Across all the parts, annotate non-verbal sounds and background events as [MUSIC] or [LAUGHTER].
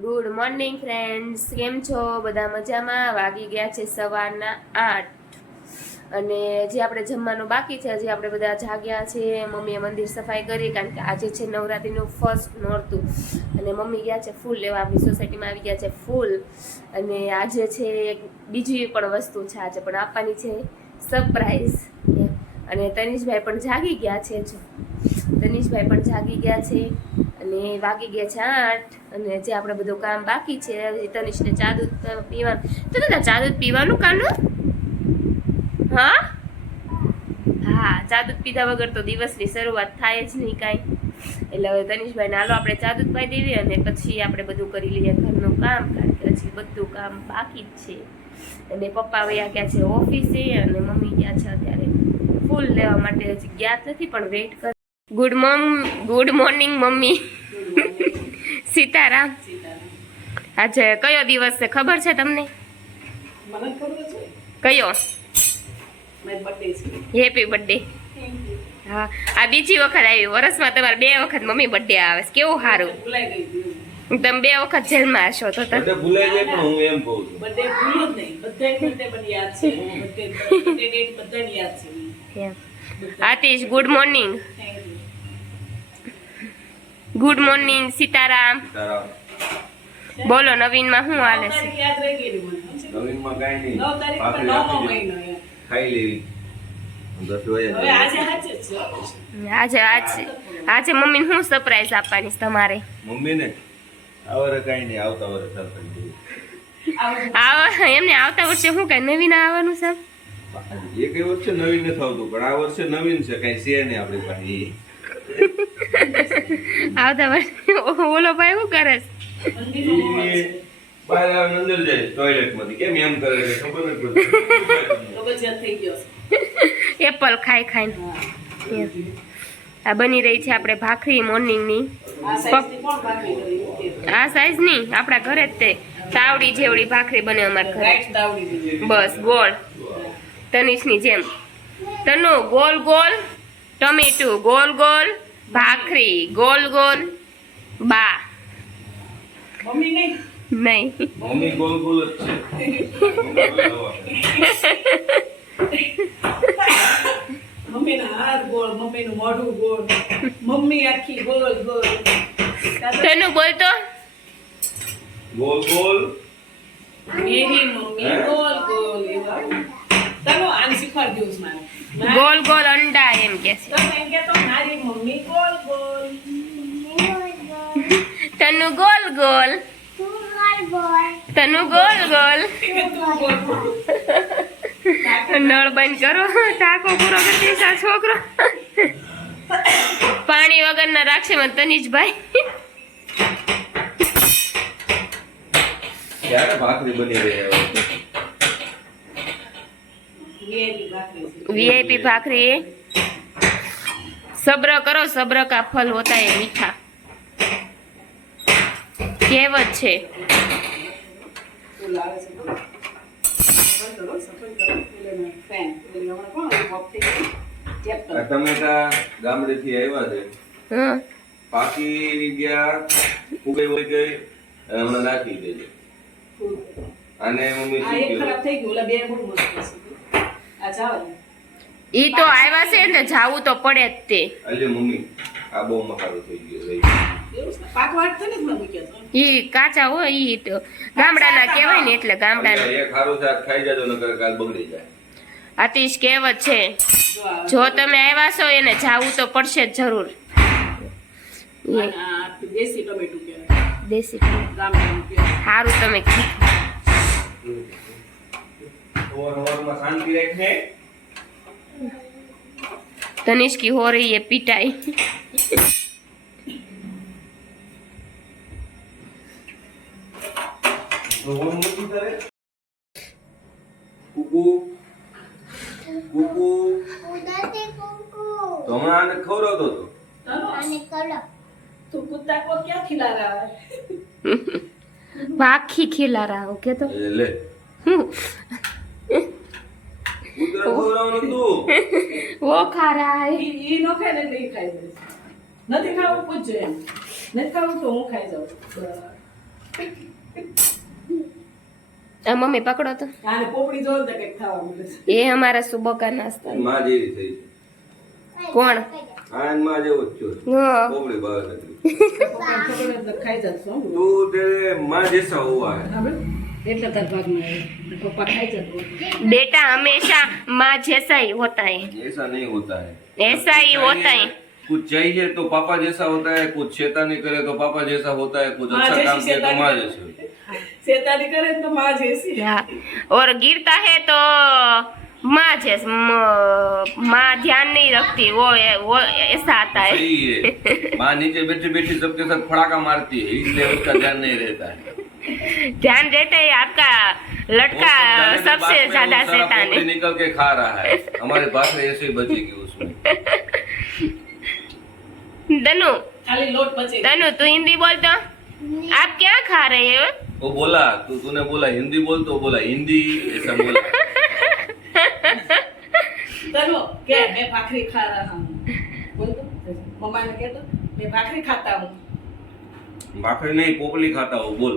Good morning friends કેમ છો? બધા મજામાં? વાગી ગયા છે સવારના આઠ. અને જે આપણે જમવાનું બાકી છે હજી આપણે બધા જાગ્યા છે, મમ્મીએ મંદિર સફાઈ કરી, કારણ કે આજે છે નવરાત્રિનું ફર્સ્ટ નોરતું. અને મમ્મી ગયા છે ફૂલ લેવા આપણી સોસાયટીમાં આવી ગયા છે ફૂલ. અને આજે છે એક બીજી પણ વસ્તુ છે આજે, પણ આપવાની છે સરપ્રાઈઝ અને તનિષભાઈ પણ જાગી ગયા છે તનિષભાઈ પણ જાગી ગયા છે. અને વાગી ગયા છે આઠ. અને જે આપણે બધું કામ બાકી છે તનિષને ચા દૂધ પીવાનું તો દાદા, ચા દૂધ પીવાનું કાનું? હા? હા, ચા દૂધ પીધા વગર તો દિવસની શરૂઆત થાય જ નહીં કાંઈ. એટલે હવે તનિષભાઈ નાલો આપણે ચા દૂધ પાઈ દેવી અને પછી આપણે બધું કરી લઈએ ઘરનું કામ, કારણ કે હજી બધું કામ બાકી જ છે. અને પપ્પા વયા ગયા છે ઓફિસે અને મમ્મી ગયા છે અત્યારે ફૂલ લેવા માટે હજી ગયા નથી, પણ વેઇટ કર good morn good morning, mummy. Sitaram. આજે કયો દિવસ છે? ખબર છે તમને? કયો? હેપી બર્થડે હા. આ બીજી વખત આવી. વર્ષમાં તમારે બે વખત મમ્મી બર્થડે આવે છે. કેવું સારું? તમે બે વખત જેલમાં હશો તો તમે ભૂલાઈ જાય પણ હું એમ કહું છું. બર્થડે ભૂલું જ નહીં. બધે બર્થડે મને યાદ છે. બર્થડે બર્થડે ડેટ બધાને યાદ છે. Atish good morning thank you. Good morning Sitaram બોલો બોલો નવીનમાં શું હાલે છે? કાંઈ નહીં. ખાઈ લેવી. આજે આજે આજે મમ્મી મમ્મીને શું સરપ્રાઈઝ આપવાની છે તમારે? મમ્મીને? આ આવરે કઈ નહીં આવતા વર્ષે સરપ્રાઈઝ. એમને આવતા વર્ષે શું કઈ નવીન આવવાનું છે? એ કઈ વર્ષે નવીન નથી આવતું પણ આ વર્ષે નવીન છે કઈ છે નહીં આપણી પાસે. આવતા વર્ષે ઓલો ભાઈ શું કરે છે? મંદિરનો મોહર ઈ છે. બહાર આવીને અંદર જાય ટોયલેટમાંથી કેમ એમ કરે છે? ખબર જ નથી કબજિયાત થઈ ગયો છે એપલ ખાઈ ખાઈને. આ બની રહી છે આપણે ભાખરી મોર્નિંગની. આ સાઈઝની આ સાઈઝની આપણા ઘરે જ તે. તાવડી જેવડી ભાખરી બને અમારા ઘરે. બસ ગોળ. તનિષની જેમ. તનુ ગોલ ગોલ. ટમેટું ગોલ ગોલ. ભાખરી ગોલ ગોલ બા. મમ્મી નહીં. નહીં. મમ્મી ગોલ ગોલ જ છે. મમ્મીના હાથ ગોળ મમ્મીનું મોઢું ગોળ. મમ્મી આખી ગોળ ગોળ તનુ બોલતો ગોલ મમ્મી ગોલ ગોલ તનો આને દિવસ દઉં મારે મારે- ગોલ ગોલ અંડા એમ કે છે. તમે એમ કહેતો મારી મમ્મી ગોલ ગોલ. તનુ ગોલ ગોલ. તનુ ગોલ ગોલ. તું ગોલ ગોલ. નળ બંધ કરો. ટાંકો પૂરો કરી દઈશ છોકરો. પાણી વગરના રાખશે મને ભાઈ ક્યારે ભાખરી બની રહી. વીઆઈપી ભાખરી. સબ્ર કરો સબ્ર કા ફલ હોતા એ મીઠા. કહેવત છે. ટમેટા ગામડે ગામડેથી આવ્યા છે. હં. પાકી ગયા ઉગાઈ વળી ગઈ અને હમણાં નાખી દેજે. અને મમ્મી થઈ ગયું બે બહુ મસ્ત છે. આ જાવ ઈ તો આવ્યા છે ને જાવું તો પડે જ તે. અલ્યો મમ્મી આ બહુ મહારો થઈ ગયો. ઈ કાચા હોય ઈ તો ગામડાના કહેવાય ને એટલે ગામડાના. એક હારું શાક ખાઈ જાજો નકર કાલ બગડી જાય. આતિશ કહેવત છે. જો તમે આવ્યા છો એને જાવું તો પડશે જ જરૂર. અને દેશી ટમેટું દેશી સારું તમે કીધું और तनिष की हो। रही है पिटाई। तो हमारा खो रहो तो, तो। कुत्ता को क्या खिला रहा है? भाग खिला रहा हो क्या तो? ले। हम्म। वो खा रहा है ये नो खाने नहीं खाई નથી ખાવું પૂછજો એમ. નથી ખાવું તો હું ખાઈ જાઉં. મમ્મી પકડો તો. આને પોપડી તો એ અમારા સુબહ કા નાસ્તા કોણ? આન [LAUGHS] बेटा हमेशा माँ जैसा ही होता है ऐसा नहीं होता है ऐसा ही होता है कुछ चाहिए तो पापा जैसा होता है कुछ शैतानी करे तो पापा जैसा होता है कुछ अच्छा काम करे तो माँ जैसी शैतानी करे तो माँ जैसी और गिरता है तो माँ जैसे माँ ध्यान नहीं रखती वो वो ऐसा आता है, है। माँ नीचे बैठी बैठी सबके साथ फड़ाका मारती है इसलिए उसका ध्यान नहीं रहता है ध्यान देते ही आपका लड़का सबसे ज्यादा शैतान है निकल के खा रहा है हमारे पास में ऐसे बचेगी उसमें दनु खाली लोट बचेगी दनु तू हिंदी बोलता आप क्या खा रहे हो वो बोला तू तूने बोला हिंदी बोल तो बोला हिंदी ऐसा बोला दनु क्या मैं भाखरी खा रहा हूँ बोल तो मम्मा ने कह दो मैं भाखरी खाता हूँ भाखरी नहीं पोपली खाता हूँ बोल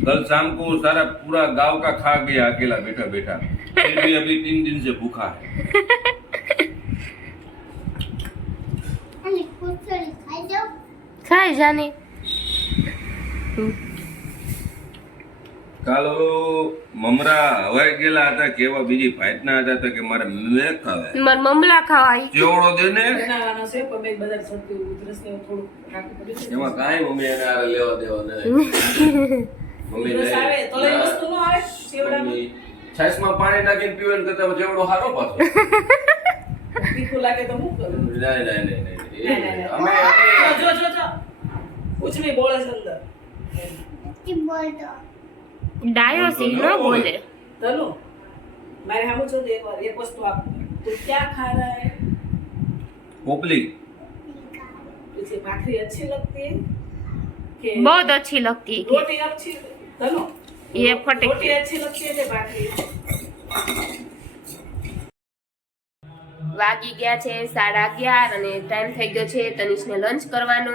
कल शाम को सारा पूरा गांव का खा गया अकेला बैठा बैठा फिर भी अभी तीन दिन से भूखा है અને કુતરી ખાઈ જાવ ખાય જાને કાલ ઓલો મમરા હવાઈ ગયેલા હતા કેવા બીજી ફાઇટના હતા તો કે મારે મેં ખાવે માર મમલા ખાવાય ચેવડો દે ને બનાવવાનો છે પણ મેં બધા સરખી ઉધરસ ને એવું થોડું રાખવું પડ્યું છે એમાં કાંઈ મમ્મી એને હારે લેવા દેવા નહીં [LAUGHS] મમ્મી આવે તો લઈ વસ્તુ કે વાર એક વસ્તુ આપ. તું ક્યાં ખા રહા હે પોપલી तुझे भाखरी अच्छी लगती है तनु ये फटे रोटी अच्छी लगती है कि भाखरी વાગી ગયા છે સાડા અગિયાર અને ટાઈમ થઈ ગયો છે તનિષને લંચ કરવાનો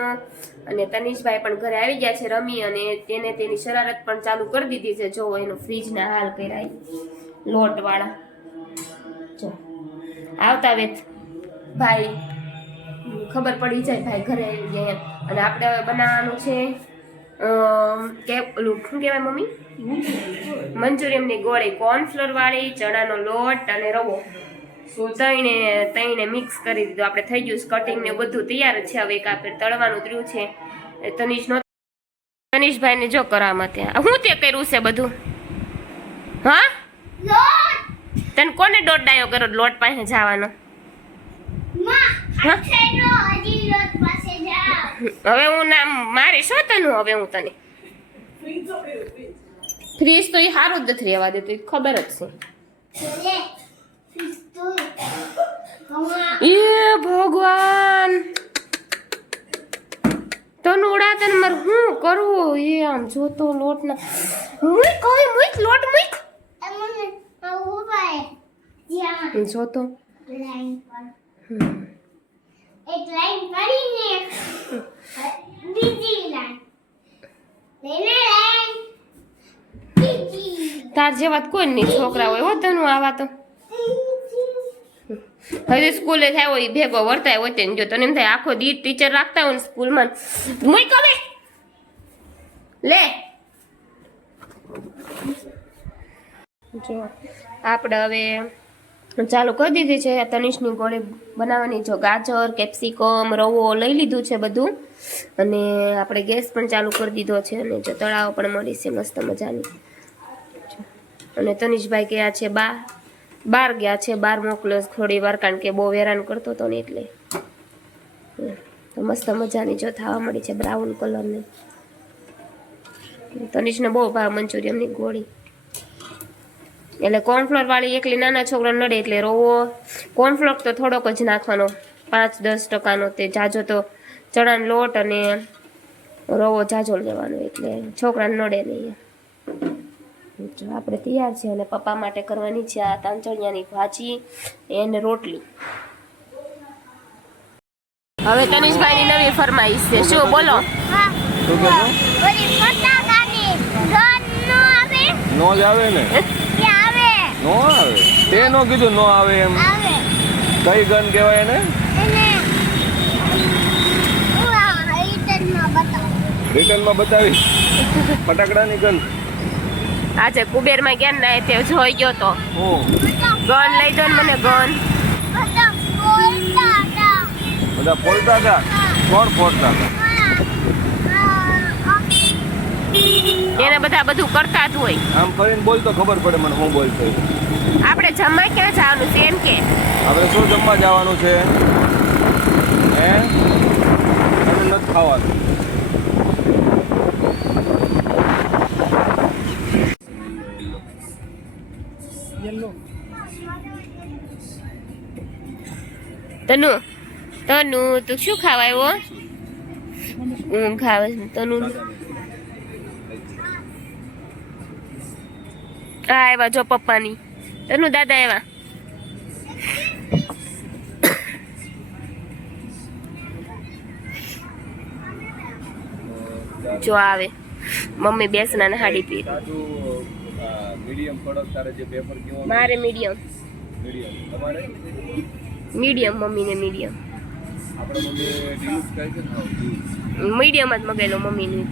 અને તનિષભાઈ પણ ઘરે આવી ગયા છે રમી અને તેને તેની શરારત પણ ચાલુ કરી દીધી છે જો એનો ફ્રીજના હાલ કર્યા લોટવાળા જો આવતા વેત ભાઈ ખબર પડી જાય ભાઈ ઘરે આવી ગયા એમ. અને આપણે હવે બનાવવાનું છે અમ, કે ઓલું શું કહેવાય મમ્મી? મંચુરિયમની ગોળી કોર્નફ્લોર વાળી ચણાનો લોટ અને રવો. તઈને તઈને મિક્સ કરી દીધું. આપણે થઈ ગયું કટિંગ ને બધું તૈયાર છે. હવે એક આપણે તળવાનું ત્ર્યું છે. તનિષ નો તનિષભાઈ ને જો કરવામાં ત્યાં હું તે કર્યું છે બધું? હા? તને કોને દોઢ કર્યો લોટ પાસે જવાનો? હા? અક્ષયનો હજી લોટ પાસે જાવ હવે હું નામ મારી શું તનું હવે હું તને. ફ્રીજ તો કર્યું ફ્રીજ ફ્રીજ તો એ સારું જ નથી રહેવા દેતું એ ખબર જ છે. લે તું કમા એ ભગવાન! તને ઉડાતન મારે હું કરવું? એ આમ જોતો લોટ ના મુઈક હવે મુઈક લોટ મુઈક અમને આવું ભાઈ જોતો. લાઈન પર. એક લાઈન ભરીને બીજી લાઈન. તાર જેવા કોઈ નહીં છોકરા હોય હો તનું આવા તો હવે સ્કૂલે થાય હોય, ભેગો વર્તાય હોય તેને જો, તને એમ થાય આખો દી ટીચર રાખતા હોય ને સ્કૂલમાં. મુઈક કવે લે. જો આપણે હવે ચાલુ કરી દીધી છે તનિષની ગોળી બનાવવાની જો ગાજર, કેપ્સિકમ, રવો લઈ લીધું છે બધું. અને આપણે ગેસ પણ ચાલુ કરી દીધો છે અને જો તળાવ પણ મળી છે મસ્ત મજાની. અને તનિષભાઈ ગયા છે બા બહાર ગયા છે બહાર મોકલ્યો થોડી વાર, કારણ કે બહુ હેરાન કરતો હતો ને એટલે. તો મસ્ત મજાની જો થવા મળી છે બ્રાઉન કલરની. તનિષને બહુ ભાવ મંચુરિયમની ગોળી. એટલે કોર્નફ્લોર વાળી એકલી નાના છોકરા નડે એટલે રોવો. કોર્નફ્લોર તો થોડોક જ નાખવાનો. પાંચ દસ ટકાનો તે જાજો તો ચણાનો લોટ અને રવો જાજો લેવાનો એટલે છોકરાને નડે નહીં જો આપણે તૈયાર છે અને પપ્પા માટે કરવાની છે આ તાંચણિયાની ભાજી એને રોટલી. હવે તનિષભાઈની નવી ફરમાઈશ છે. શું બોલો? નો જ આવે ને? [LAUGHS] નો આવે. તે નો કીધું નો આવે એમ. આવે. કઈ ગન કહેવાય એને? રિટર્નમાં બતાવો. ફટાકડાની ગન. આજે કુબેરમાં ગયા ને તે જોઈ ગયો તો. ગન લઈ ને મને ગન. બધા પોલતા હતા. બધા ફોડતા હતા? કોણ ફોડતા હતા? એને બધા બધું કરતા જ હોય. આમ કરીને બોલ તો ખબર પડે મને હું બોલતો આપણે જમવા ક્યાં જવાનું છે એમ કે? આપણે શું જમવા જવાનું છે? હે? તમે નથી ખાવાનું. તનુ તનુ તું શું ખાવા આવ્યો? ઊંઘ આવે છે તનુ. આ આવ્યા જો પપ્પાની. તનુ દાદા આવ્યા જો આવે. મમ્મી બેસના ના હાડી પી. મીડિયમ કડક તારે જે પેપર કેવો મારે મીડિયમ. મીડિયમ. તમારે? મીડિયમ મમ્મીને મીડિયમ. આપણે બધે ડીલ્સ કહે છે ને? મીડિયમ જ મગાવેલો મમ્મીનું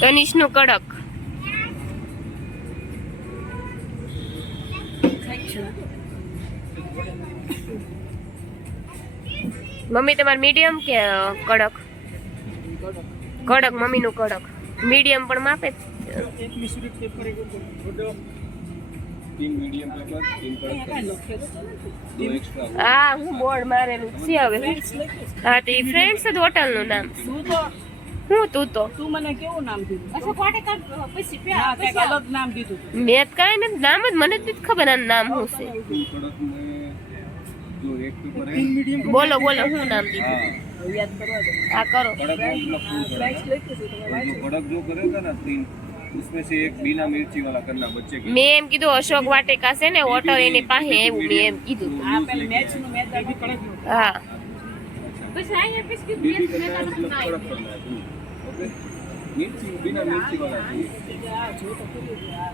તનિષનું કડક. મમ્મી, તમારે મીડિયમ કે કડક? કડક, મમ્મીનું કડક. મીડિયમ પણ માપે? હા, હું બોર્ડ મારેલું છે હવે. હા, તે ફ્રેન્ડ્સ હોટલનું નામ. હું તું તો તું મને કેવું નામ દીધું હા કંઈક અલગ નામ દીધું તું. મેં તો કાંઈ નથી નામ જ મને જ નથી ખબર આનું નામ શું છે ટીમ કડક ને જો એક પેપર હે બોલો બોલો શું નામ દીધું हाँ હવે યાદ કરવા દે આ કરો कड़क मतलब फूल પ્રાઇસ कड़क લખી દીધું और जो कड़क जो करेगा ना तीन उसमें से एक बिना मिर्ची वाला करना बच्चे के મેં એમ કીધું અશોક વાટિકા છે ને હોટલ એની પાસે એવું મેં એમ કીધું આ પેલી મેચ નું મેચ કડક હા बीबी करना है मतलब कड़क करना है दूध ओके मिर्ची बिना मिर्ची वाला चाहिए આ જો તો ખરી આ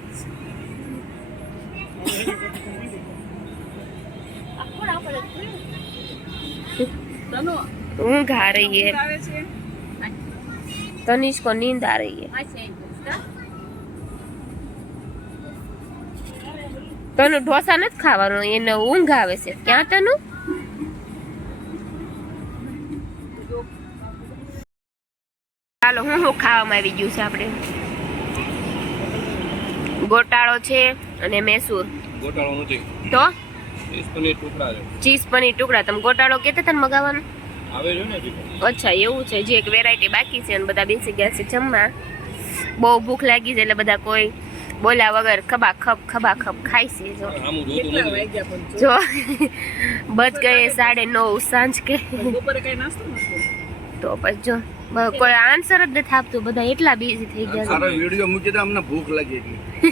તનુ ઊંઘ આ રહી है આવે છે तनिष को नींद आ रही है તનુ ઢોસા નથી ખાવાનું એને ઊંઘ આવે છે ક્યાં તનુ ચાલો હું શું ખાવામાં આવી ગયું છે આપણે? ગોટાળો છે અને મેસૂર. ગોટાળો નથી તો? ચીઝ પનીર ટુકડા છે. ચીઝ પનીર ટુકડા. તમે ગોટાળો કહેતા તને મગાવવાનો? આવે છે ને અચ્છા એવું છે. જે એક વેરાયટી બાકી છે અને બધા બેસી ગયા છે જમવા. બહુ ભૂખ લાગી છે એટલે બધા કોઈ બોલ્યા વગર ખબા ખપ ખબા ખપ ખાય છે જો. જો. બચ ગયે સાડે નવ સાંજ કે. તો પછી જો. કોઈ આન્સર જ નથી આપતું. બધા એટલા બિઝી થઈ ગયા સારો વિડિયો મૂકી તો અમને ભૂખ લાગી છે [LAUGHS]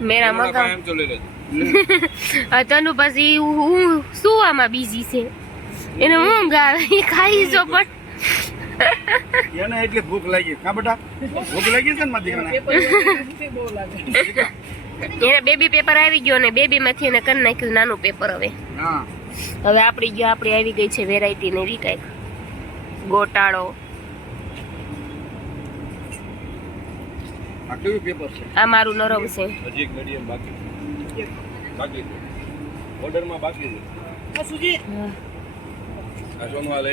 મેરા મગા ચાલે. [LAUGHS] તનુ પછી હું સુવામાં બિઝી છે? એને ઊંઘ આવે એ ખાઈ જો [LAUGHS] પણ એને એટલે ભૂખ લાગી. કા બેટા ભૂખ લાગી છે ને મારા દીકરાને? એને બેબી પેપર આવી ગયો ને બેબી માંથી એને કરી નાખ્યું નાનું પેપર હવે. હા. હવે આપણી ગયો આપણી આવી ગઈ છે વેરાયટી ને એવી કંઈક ગોટાળો. આ છે? આ મારું નરમ છે. હજી એક મીડિયમ બાકી છે. બાકી ઓર્ડરમાં બાકી છે. આ આ સોનું આ લઈ